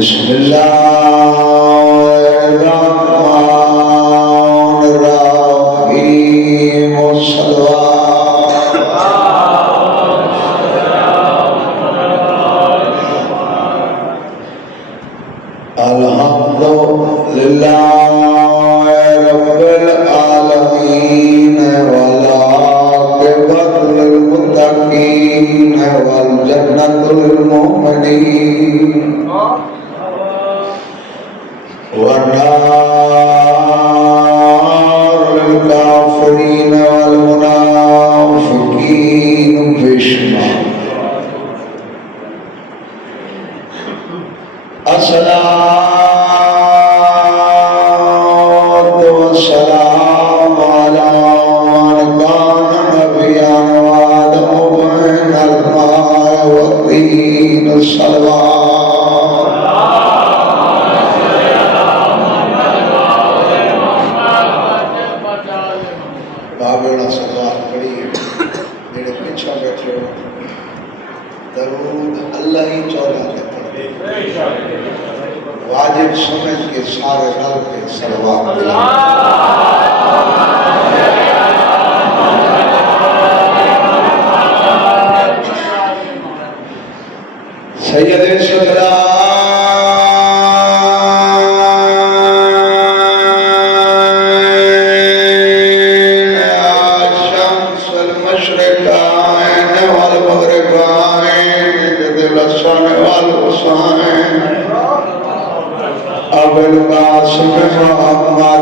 बिस्मिल्लाहिर्रहमानिर्रहीम। अल्हम्दुलिल्लाहि रब्बिल आलमीन वल आक़िबतु लिल मुत्तक़ीन वल जन्नतु लिल मुमिनीन वन नारु लिल काफ़िरीन वल मुनाफ़िक़ीन फिश्नार। अस्सलातु वस्सलामु अला मन कान नबिय्यन व आदमु बैनल माइ वत्तीन सल्लल्लाहु बाबेड़ा सलवार पढ़ी मेरे पीछे बैठे हो दरूद अल्लाह ही चौदह के पढ़े वाजिब समझ के सारे रल के सलवार सैयदे शुहदा अबुल कासिम मोहम्मद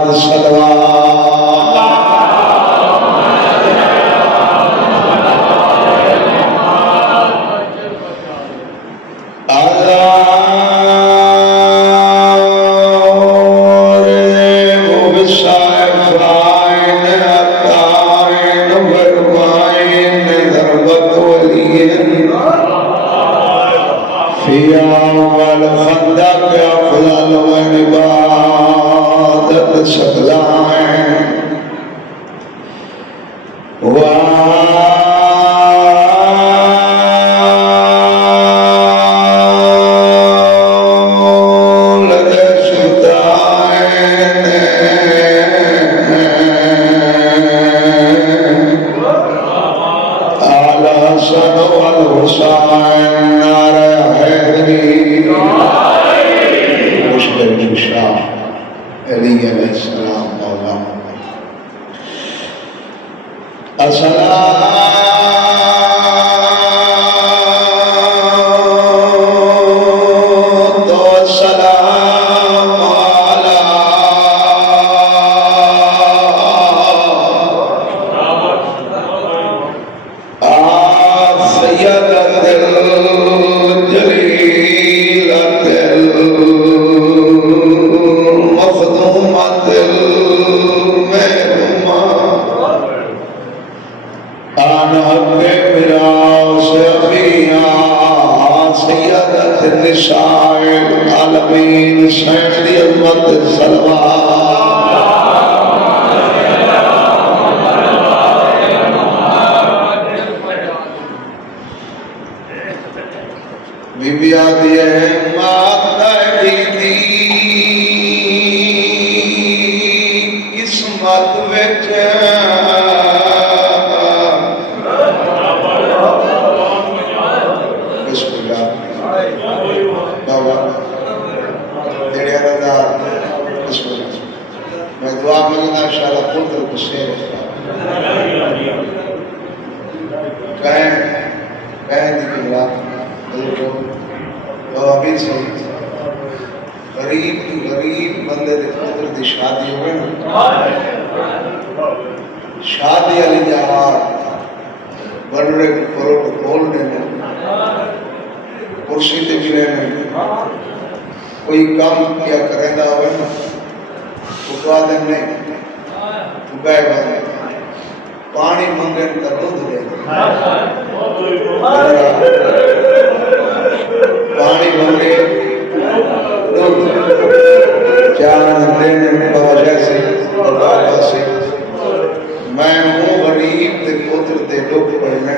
मैं हूँ गरीब ते पुत्र ते दुख पढ़ने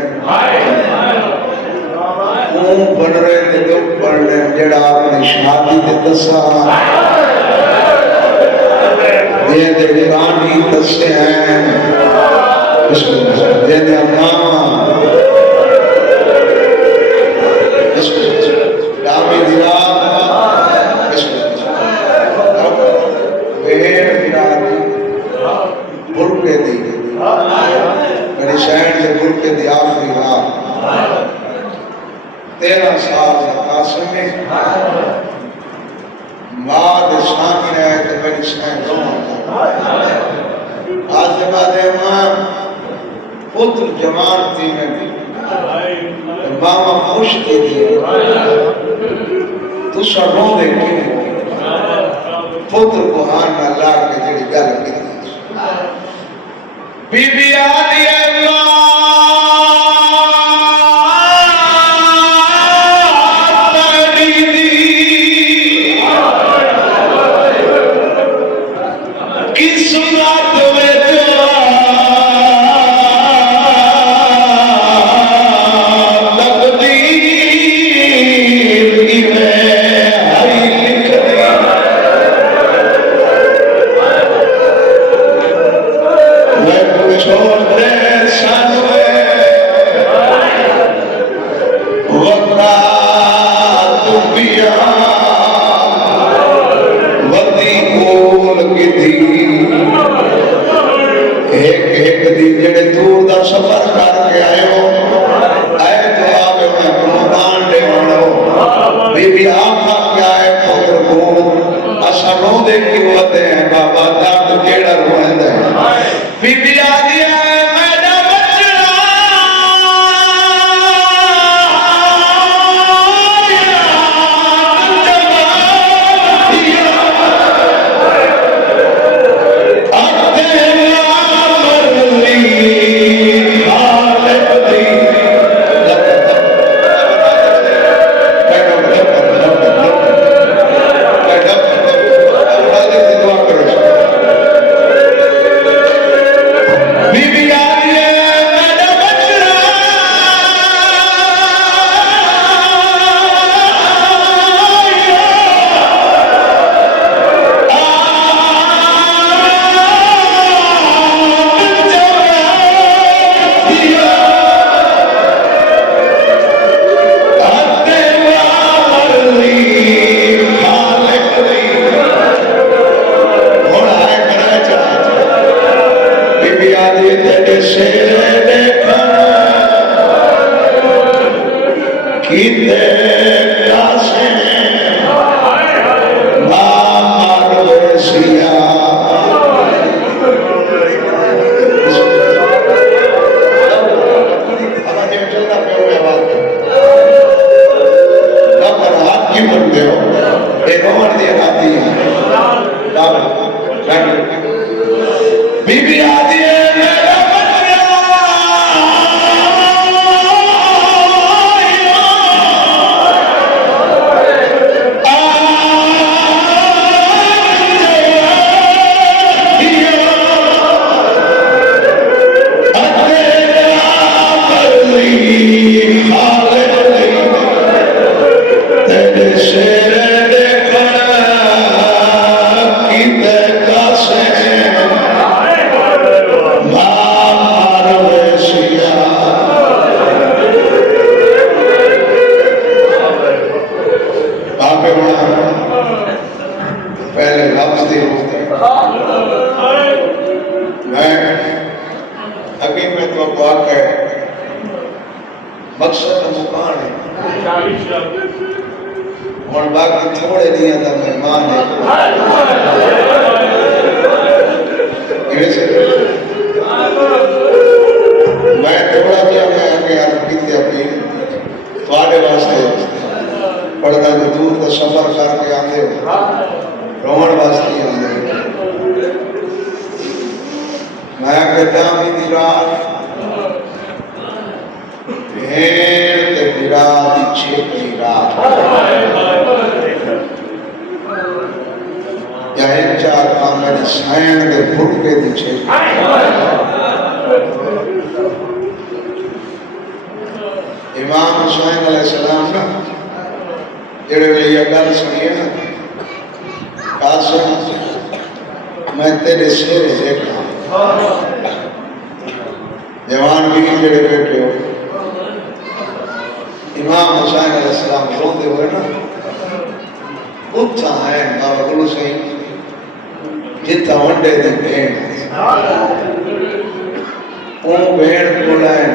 बन रहे ते दुख पढ़ने जेड़ा अपने शादी दे दसा दे रानी दसे हैं दे मामा डामी दिरा वेर दिरानी बुरके दी मेरी शहर से बुरके दी आखिरी रात 13 साल कासिम में बाद शामी रहे तो मेरी शहर आज के बाद मां पुत्र जवान थी मैं मामा खुश थी तू सड़ों देखी पुत्र को हार में ला के जड़ी गल की बीबी आदि जेड़े वे ये गल सुनी है ना, कासिम मैं तेरे सिर देखा जवान भी जेड़े बैठे हो इमाम हुसैन अलैहिस्सलाम रोंदे हुए ना उत्था है बाबा गुरु सिंह जिथा वंडे दे भेण ओ भेण कोलान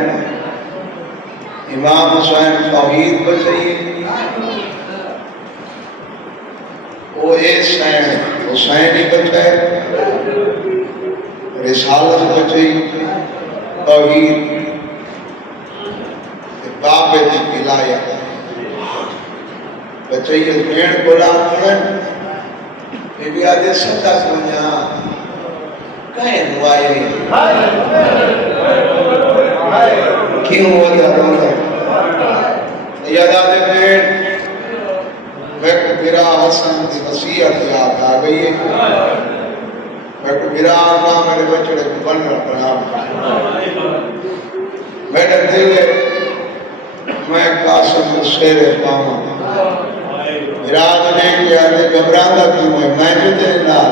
इमाम हुसैन तौहीद बचाइए वो हुसैन हुसैन ही बचाए रिसालत बचाई तौहीद बाबे की विलायत बचाइए भेण कोलान पड़न बीबी आदे सदा सोनिया कहे दुआए क्यों वदा रोना याद आदे भेण मैं मेरा हसन की वसीयत याद आ गई है मैं मेरा आका मेरे बच्चे को बन रहा मेरे दिल मैं कासिम को शेर पाऊं रात ने किया ने घबराता क्यों है मैं जो तेरे नाल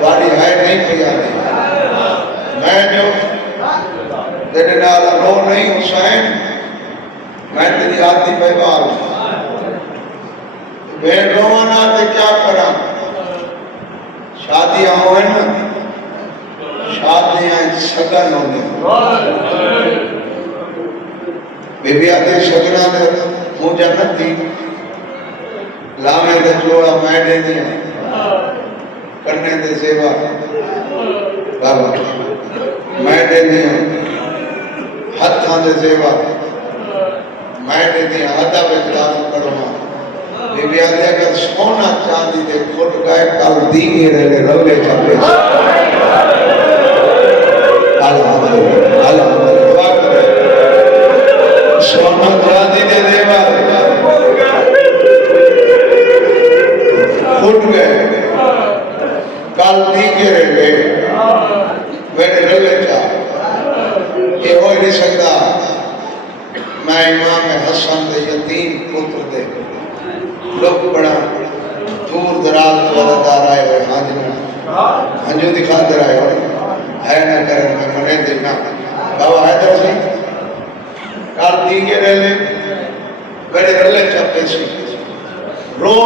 वाली है नहीं किया मैं जो तेरे नाल रो नहीं हुसैन मैं तेरी आदि व्यवहार मैं रोना ते क्या करा शादियां हो ना शादियां सगन होने बीबी आदि सगना ने मुझे नती लावे दे जोड़ा मैं दे दिया करने दे सेवा बाबा मैं दे दिया हाथां दे सेवा मैं दे दिया हाथा पे खिलाफ करूंगा बीबी आदि अगर सोना चांदी दे फुट गए कल दीगे रे रोले चले अल्लाह दुआ करे सोना चांदी दे देवा फुट गए कल दीगे रे मेरे रोले चा ये हो नहीं सकता मैं इमाम हसन दे यतीम पुत्र दे लोग बड़ा दूर दराज वदादार आए हुए हंजू दिखाते आए हो है ना करें मैं मने देना बाबा है तो सही कार्ती के रेले बड़े रले चपे से रो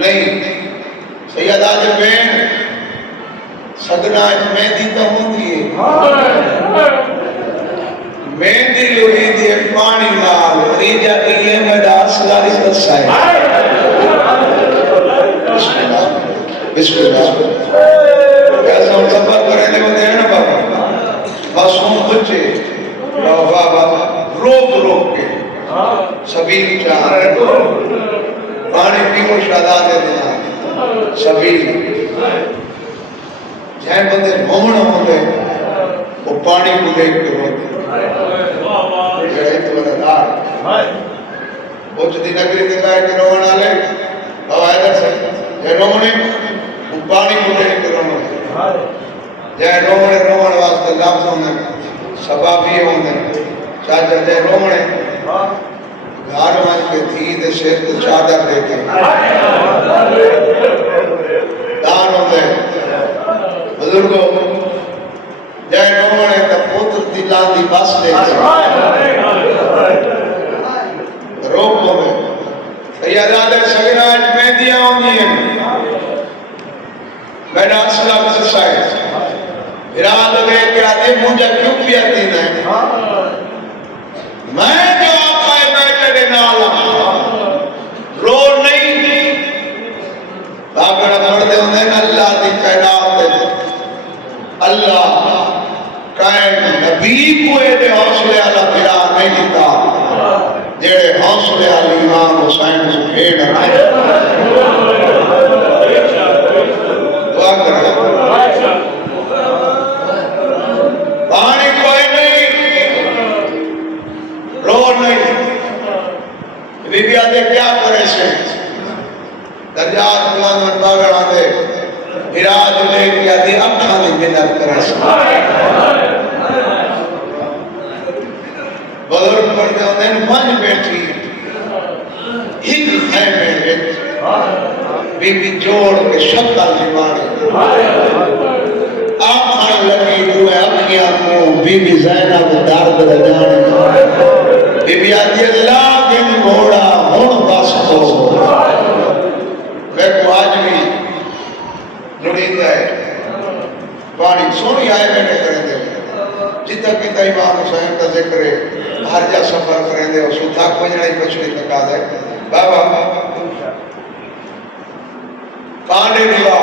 नहीं सैयदा जी बहन सगना मेहंदी तो होंगी है मेहंदी लोगी दी पानी लाल त्रीजा ये मेरा असलारी बसाए बिस्मिल्लाह कैसा सफर करे ले बंदे ना बाबा बस हम बच्चे बाबा रोक के सभी चाह पानी पीओ शादा दे देना सभी जै बंदे मोहन होंदे वो पानी को देख के रोते जैसे तुमदार उच्च दी नगरी के गाय के रोवन वाले बाबा इधर से जय रोवणे वो पानी को देख के रोवणे जय रोवण वास्ते लफ्ज होंदे सबाबी होंदे चाचा जय रोवणे घर वन के थी दे सिर ते चादर दे के दान होंदे बुजुर्गो जय रोवणे का पुत्र दिला दी बस दे रोको में सैयदा दे सगराज में दिया होंगी मेरा असला बसाए इराद दे के आदि मुझे क्यों पिया दिन है मैं जो आका बैठे दे नाल रो नहीं बागड़ा पढ़ते होंगे अल्लाह दी कायनात अल्लाह कायन नबी को दे हौसले वाला फिरा नहीं दिता जेड़े हौसले वाली इमाम हुसैन से भेड़ दुआ कर पानी कोई नहीं रो नहीं बीबी आदे क्या करे से दर्जात बुलंद बागड़ा दे विराज ले के आदि अखां दी मिन्नत करे पढ़ते होंगे मन बैठी एक खैमे विच बीबी जोड़ के शक्ल दिवाड़ी आखण लगी तू अखियां को बीबी ज़ैनब दर्द रजाने बीबी आदि अल्लाह दिन घोड़ा हुण बस हो मैं को आज भी लोड़ींदा है पानी सोनी आए मैंने करे दे जितना किता इमाम हुसैन का जिक्र है हर जा सफर करे दे सुधा कोई नहीं कुछ नहीं लगा दे बाबा कांडे दिवा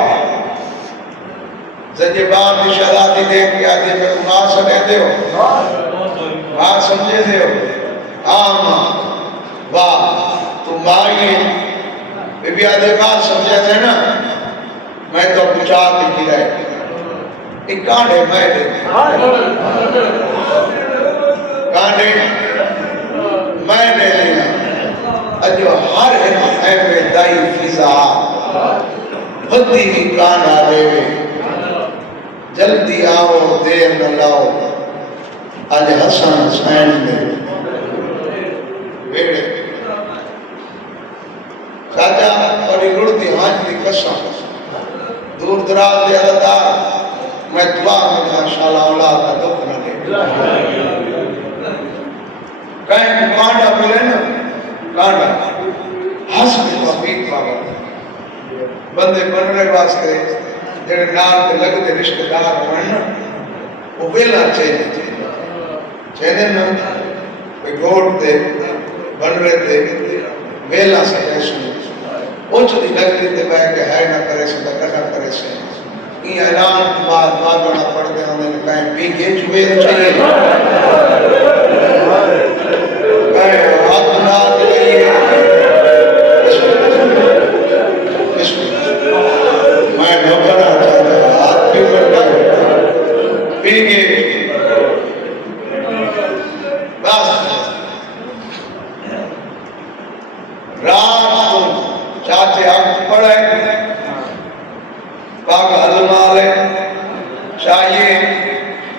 जजेबान की शरादी देख के आदि में मां सने देओ मां समझे देओ आमा वाह तू माई बीबी आदि मां समझे दे ना मैं तो बुचा की रहे एक कांडे मैं दे कांडे मैं दे लिया अजो हर है में दाई फिजा बुद्धि की कांडा देवे जल्दी आओ देर न लाओ आज हसन हुसैन दे बेड़े चाचा और लुड़ती हाथ की कसम दूर दराज दे अदादार मैं दुआ में माशाअल्लाह औलाद का दुख न दे कहीं कांडा मिले ना कांडा हंस के तौफीक पावा बंदे बनने वास्ते जेड़े नाल ते लगते रिश्तेदार होण वो वेला चाहिए ना कोई गोड़ दे बनरे दे वेला सजेशन उच्च दी लगती ते बैठ के है ना करे से तो कटा करे से ये ऐलान के बाद मांगना पड़ते हैं उन्हें कहीं पी के जुबेल चाहिए कहीं हाथ ना दिए मैं नौकरा चाहता हाथ भी करता पी के बस रात को चाचे आग पड़े पाग हलमाले चाहिए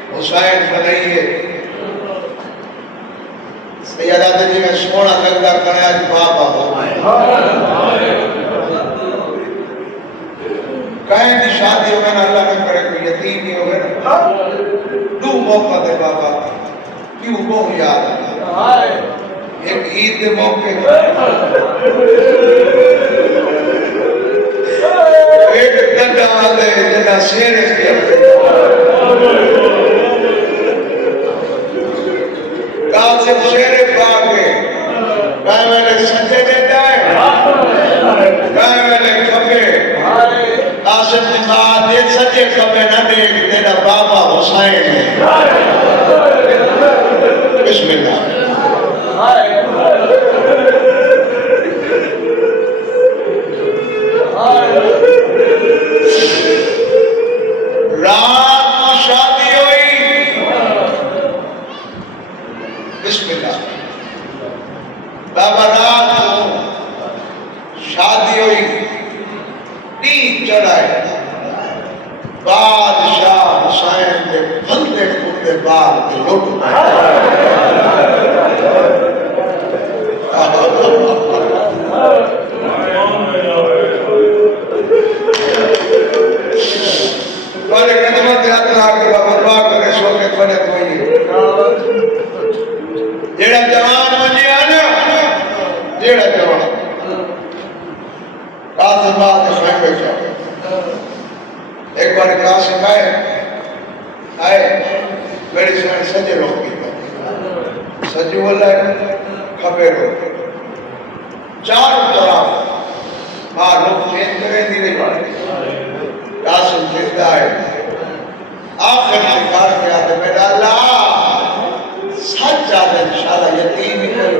हुसैन बनाइए सैयदा जी में सोना लगता करे आज बाबा हो कहीं की शादी हो गया ना अल्लाह ने करे कोई यतीम ही हो गया ना दो मौका दे बाबा क्यों को याद एक ईद के मौके एक डंडा दे जना शेर के कासिम शेर पाक के काय मैंने सच्चे देता है काय मैंने खबे कासिम की बात ये सच्चे खबे न दे तेरा बाबा हुसैन है बिस्मिल्लाह रात को शादी हुई बिस्मिल्लाह बाबा रात को शादी हुई टी चढ़ाए बादशाह हुसैन के फंदे फुंदे बाल के लुट वाले कदमत हाथ ला के बाबा दुआ करे सो के बने कोई जेड़ा जवान बनिया ना जेड़ा जवान कासिम बात खैमे जा एक बार कासिम आए मेरी साइड सजे लोग की सजे वाला खबर हो चारों तरफ मां लोग चेंज करे धीरे कासिम जिंदा है आखिर में कार के आते मेरा अल्लाह सच आते इंशाल्लाह यतीम ही कोई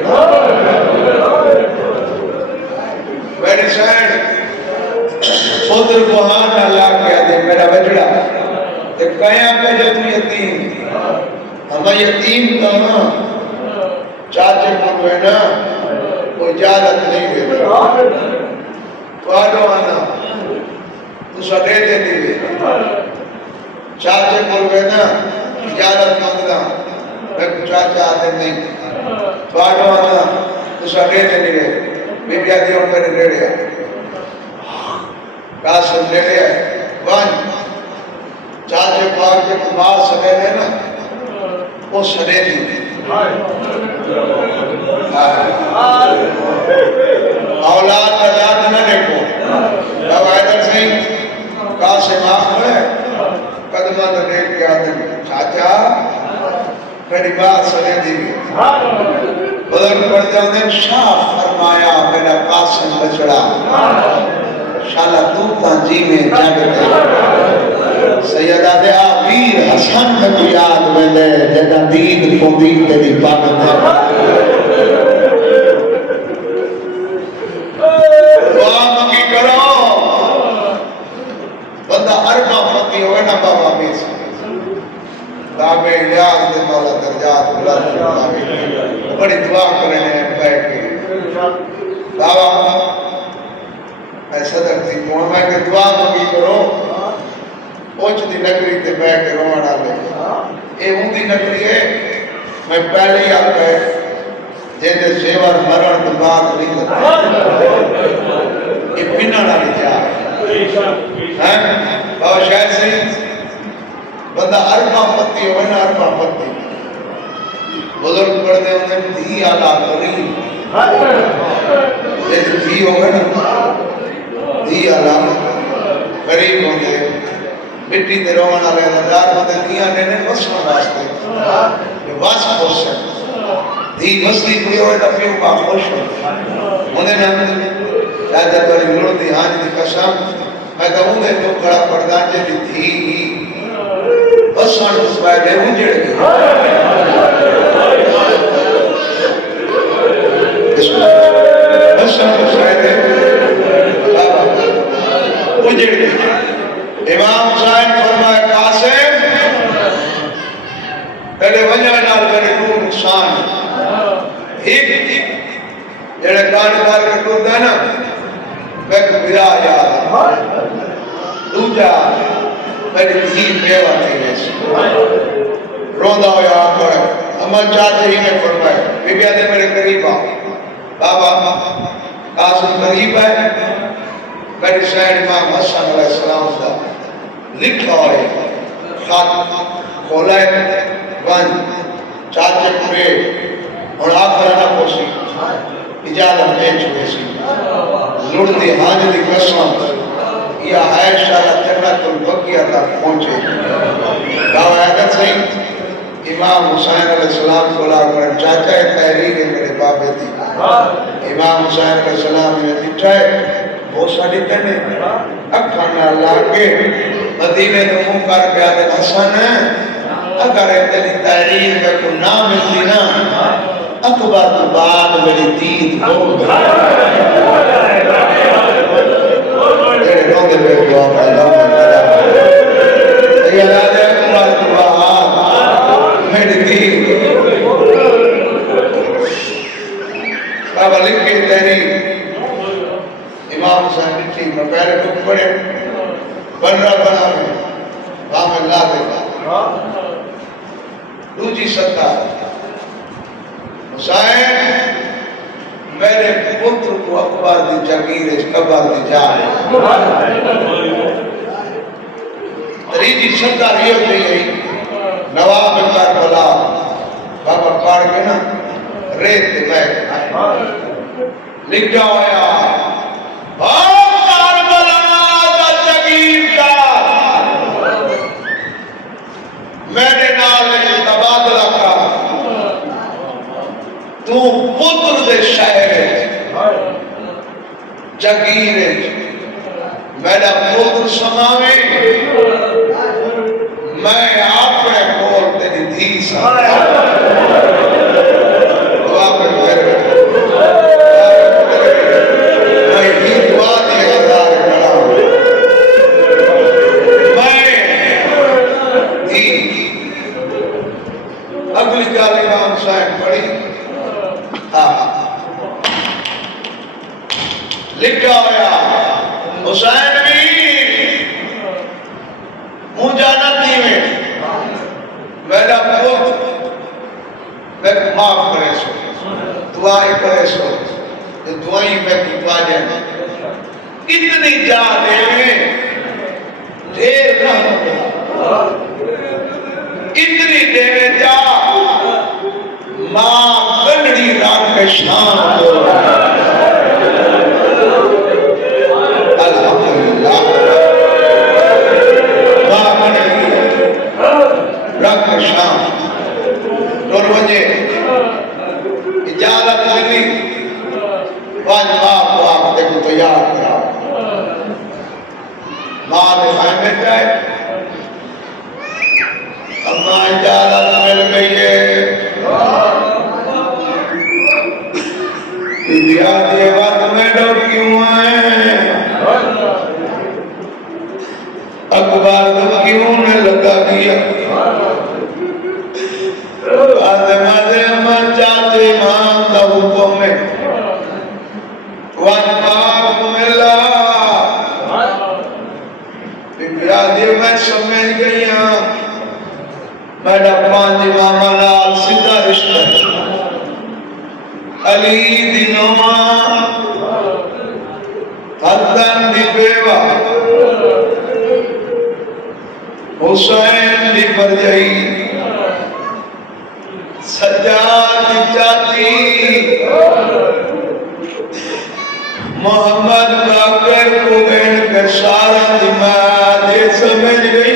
मेरी साइड उधर बुहान अल्लाह के आते मेरा बजड़ा ते कया पे जो तू यतीम हम यतीम कहां चाचे को है ना कोई इजाजत नहीं देता वाडो आना तू सडे दे दी चाचे को है ना इजाजत मांगदा मैं चाचा आते नहीं बाटो आना तो सगे नहीं गए बीबिया दी उन मेरे ले लिया कासम ले लिया वन चाचे पाक के कुमार सगे ने ना वो सगे नहीं औलाद आजाद न देखो अब हैदर सिंह कासिम आखिर कदमा तो देख के आते चाचा मेरी बात सगे दी बुजुर्ग पढ़ जाते शाह फरमाया मेरा कासिम बचड़ा शाला तू पांजी में जागते सैयदा दे वीर हसन को याद मिले जदा दीन को दीन तेरी पागत है दुआ की करो बंदा अरबा पति होवे ना बाबा में ताबे इलियास दे मौला दर्जात बुलंद फरमावे बड़ी दुआ करने बैठ के बाबा ऐसा दर्दी कौन मैं के दुआ की करो ओच दी नगरी ते बैठ के रोण आले ए उंदी नगरी है मैं पहले ही आके जेदे सेवर मरण तो बाद नहीं ये पिनण वाली जा हैं बाबा शायद सिंह बंदा अरबा पत्ती होवे ना अरबा पत्ती बुजुर्ग पढ़दे होंदे धी आला करी जे धी होवे ना धी आला गरीब होंदे मिट्टी ते रोवण वाले हजार होंदे दियां ने वसण वास्ते ये वास पोषण धी वसदी कोई होवे तो पियो का खुश होंदे ना दादा तोरी लुड़दी हां दी कसम मैं कहूं दे तो खड़ा पड़दा जे धी वसण वाले उजड़ वसण वाले उजड़ इमाम हुसैन फरमाए कासिम तेरे वजह नाल मेरे को नुकसान एक जेड़े कांडदार के टुरदा ना मैं बिरा याद दूजा मेरी धी बेवा थी वैसे रोंदा होया पड़ अमन चाहते ही ने फरमाए बीबिया ने मेरे करीब आ बाबा कासिम करीब है मेरी साइड इमाम हसन अलैहिस्सलाम दा लिखा है खात खोला है वन चाचे पूरे और आखिर ना पोसी इजाजत दे चुके सी लुड़दी हाज दी कसम या आयशा जन्नतुल बकिया तक पहुंचे बाबा हैदर सिंह इमाम हुसैन अलैहिस्सलाम को लाकर चाचा तहरीर है मेरे बाबे दी इमाम हुसैन अलैहिस्सलाम ने लिखा है वो साड़ी तने अखा ना लाके मदीने तो मुंह कर प्यारे हसन अगर तेरी तहरीर का कोई नाम मिलती ना अकबर तो बाद मेरी दीद हो तेरे रोंदे पे दुआ कर ये याद है अकबर तो बाद मेरी दीद बाबा लिख के तहरीर इमाम हुसैन लिखी मैं पहले तो पढ़े बन रहा बना में राम अल्लाह देगा दूजी सत्ता हुसैन मेरे पुत्र को अकबर दी जागीर कबर दी जा तीजी सत्ता ये होती नवाब करबला बाबा पढ़ के ना रेत में लिखा होया मेरे नाल तबादला कर तू पुत्र दे शहर जगीर मेरा पुत्र समावे मैं अपने कोल तेरी धी दुआ कर मैं ही दुआ दे हजार करा अगली गाल इमाम साहब पढ़ी लिखा होया हुसैन भी मुझा न दीवे मेरा पुत्र मैं माफ करे सो दुआएं करे सो ये दुआई मैं दुआ जाए इतनी जा दे ढेर ना इतनी देवे जा मां गंडड़ी रात के शाम को अल्हम्दुलिल्लाह मां गंडड़ी रात के शाम और वजे इजाजत मिली पांच बाप देखो तैयार करा मां ने खाने जाए अम्मा इजाजत मिल गई है बिटिया के बाद में डर क्यों है अखबार क्यों ने लगा दिया चाचे मां का हुक्म है मैं समझ गई मेरा पांच मामा लाल सीधा रिश्ता अली दिनों हसन दी बेवा हुसैन दी परजाई सज्जाद दी चाची मोहम्मद बाकर को बहन के सारा दिमाग ये समझ गई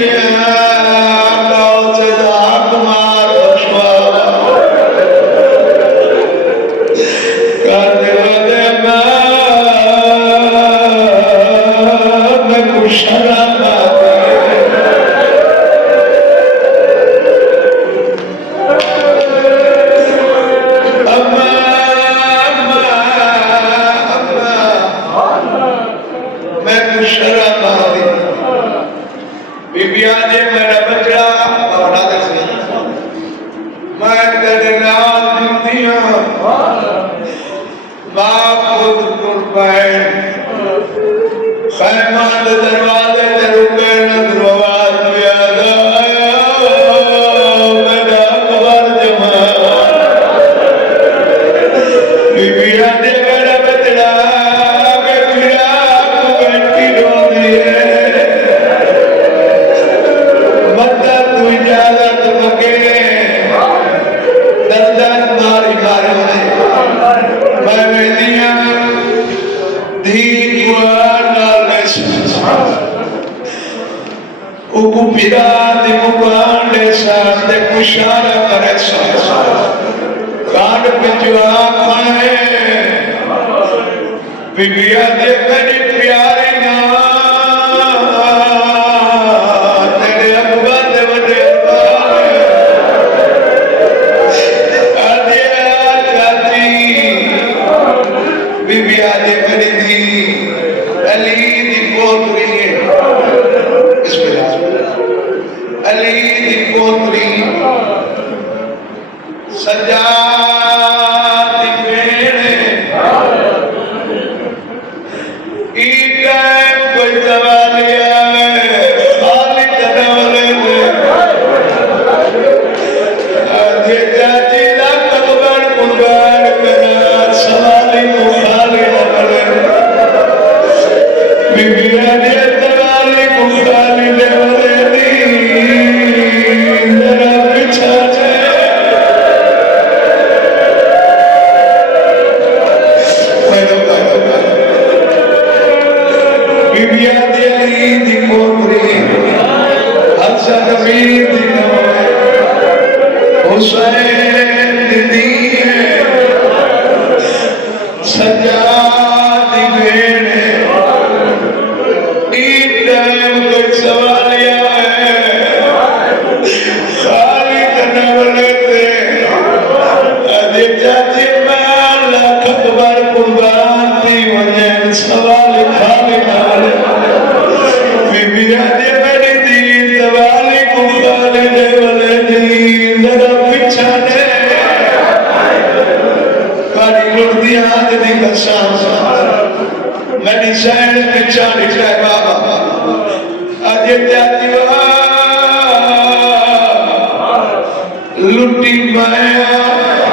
लुटी माया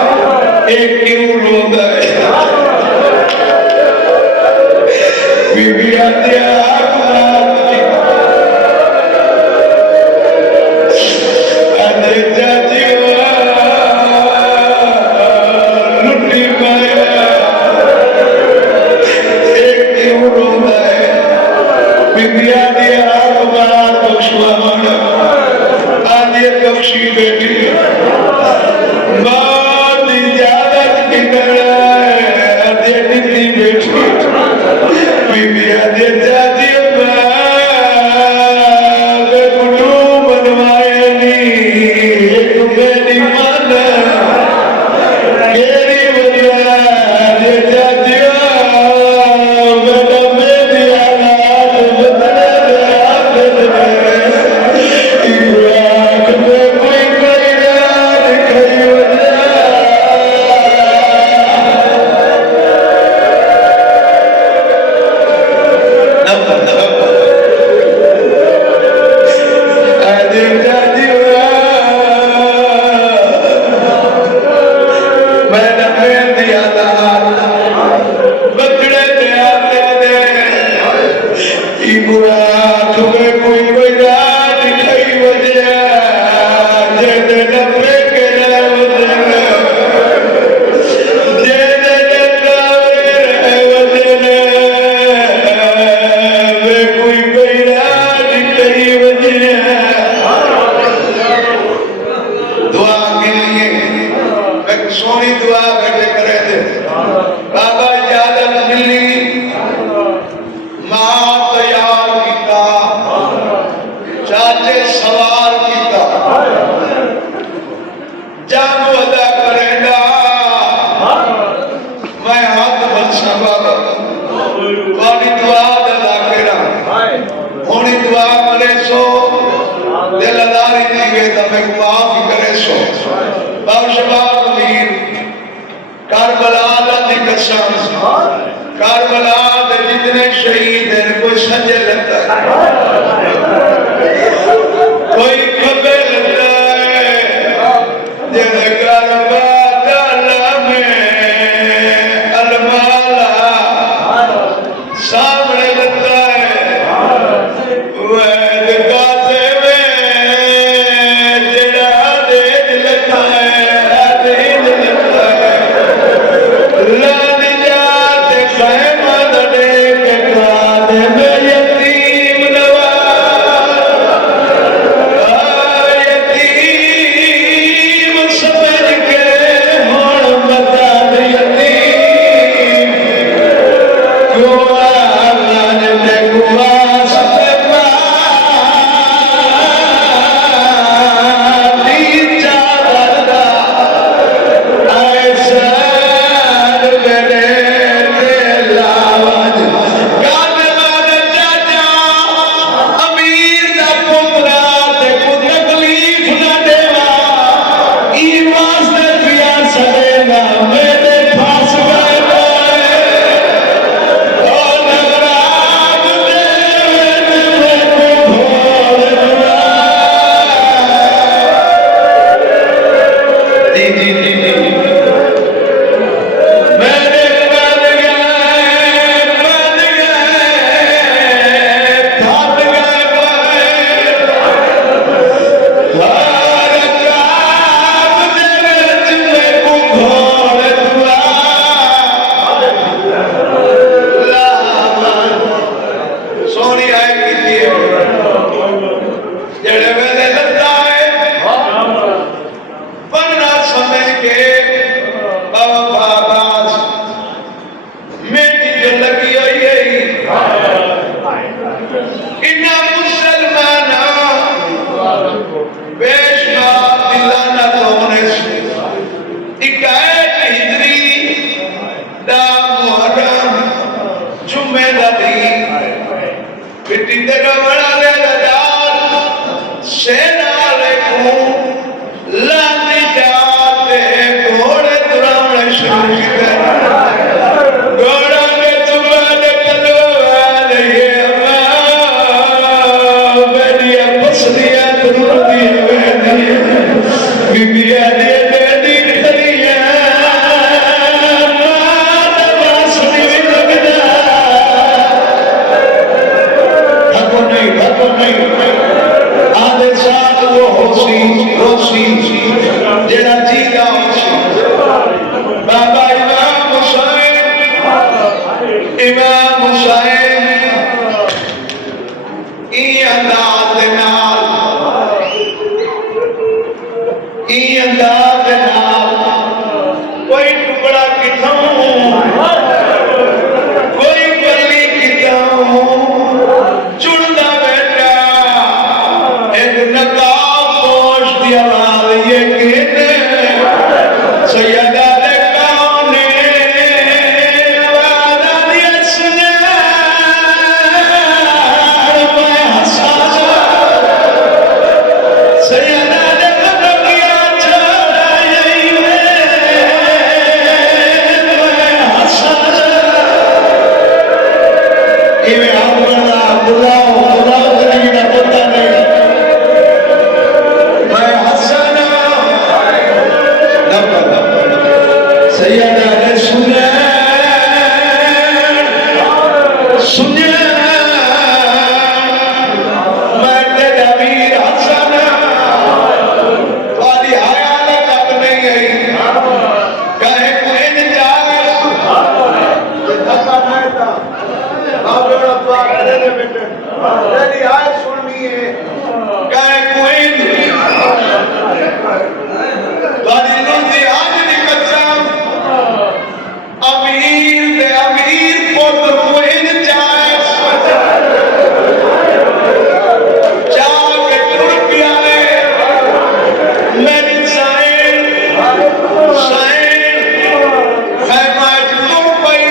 एक क्यों रोता है बीबी आती सोनी दुआ बैठे करे थे बाबा इजाजत मिली मां तैयार किया चाचे सवार किया जब अदा करेगा मैं हाथ बरसा बाबा वाली दुआ अदा करा होनी दुआ करे सो दिलदारी दी गए तो मैं माफ करे सो बाबा करबला दी कसम करबला दे जितने शहीद हैं कोई सजे लगता है कोई खबे लगता है जिन्हें करबला में अलमाला सामने लगता है वैद गाते में जड़ा देज लगता है लाल जाते सहमत दे के काद में यतीम नवा अल्लाह करीम का पता नहीं मैं हसन सैयदा ने सुने सुने मैं तेरा वीर हसन वाली हयात तक नहीं आई कहे कोई न जाए तेरी आयत सुननी है कहे कोई वाली नंदी आज निकचा अमीर दे अमीर पुत्र कोई न जाए जाके टुर पिया मेरी साइन मैं माज तुम पई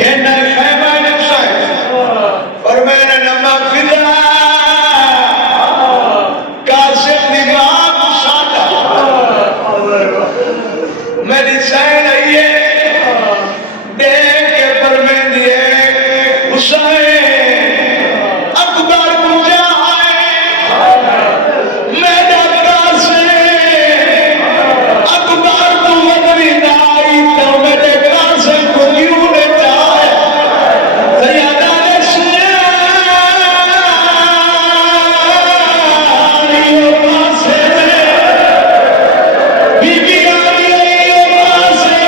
ये नहीं है मैंने साइन और मैंने नमा फिदा कासिम दिमाग सादा मेरी साइन है देख के पर मैं दिए हुसैन अकबर पूजा है मेरा कासिम अकबर तू मदनी नाई तो मेरे कासिम को क्यों न चाहे सैयदा ने सुना यो पासे बीबी आई यो पासे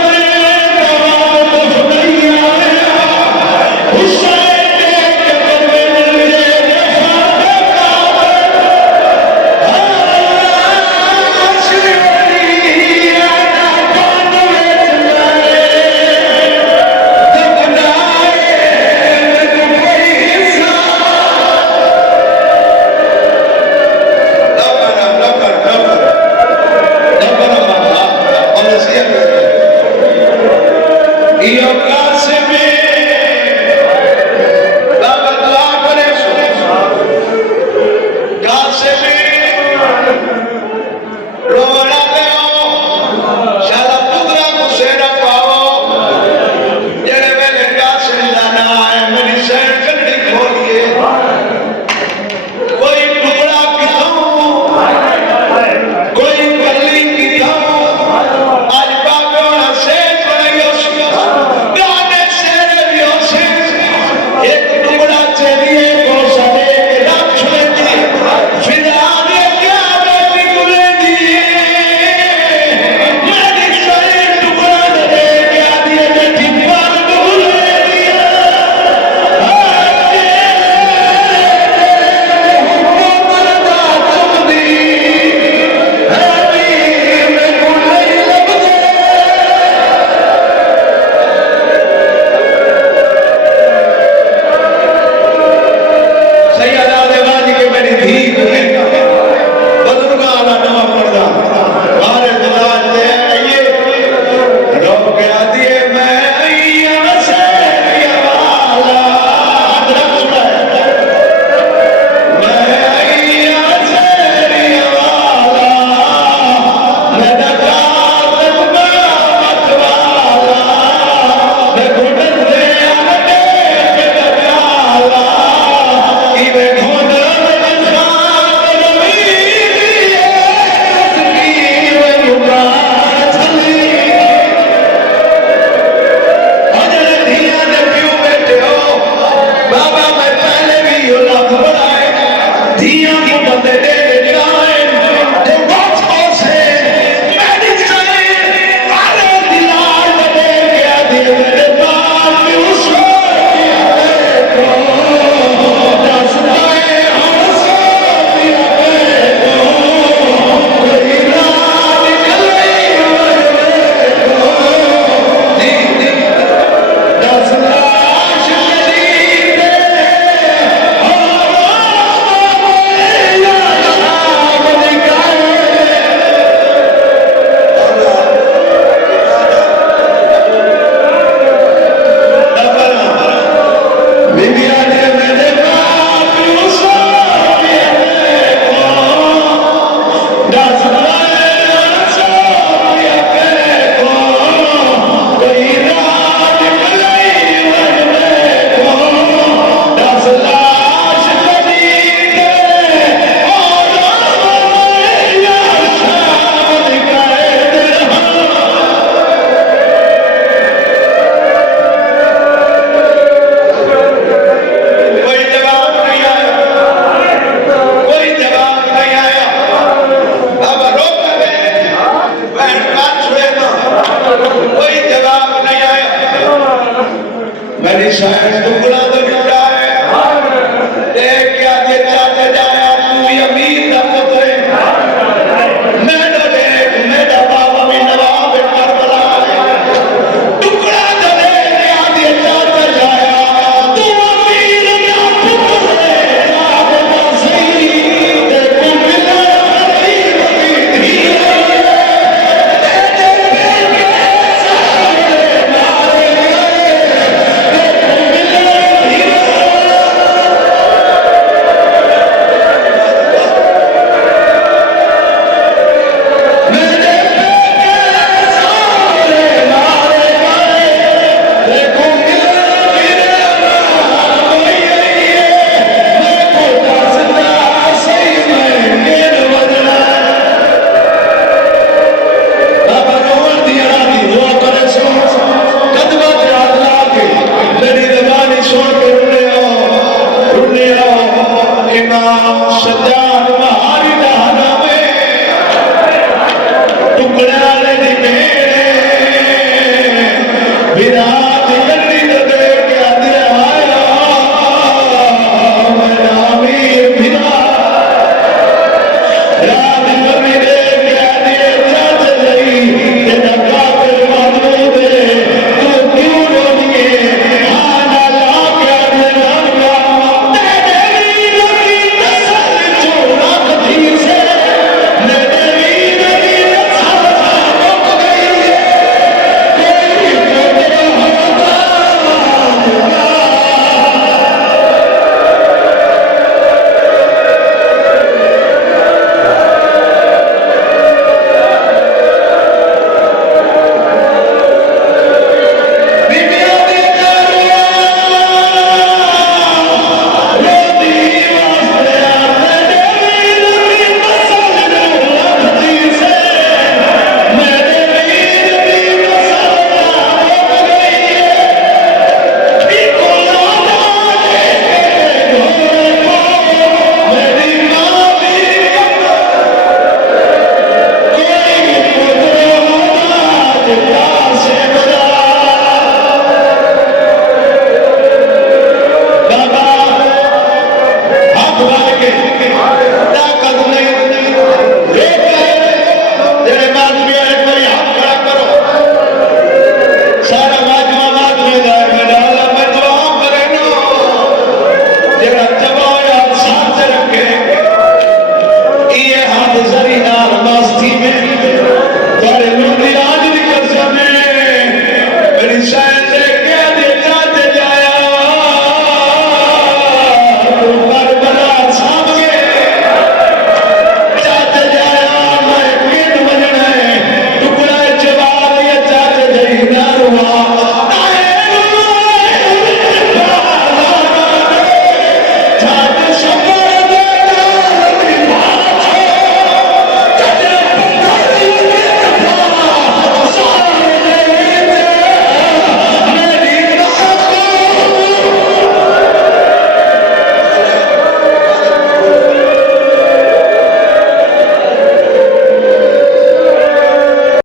से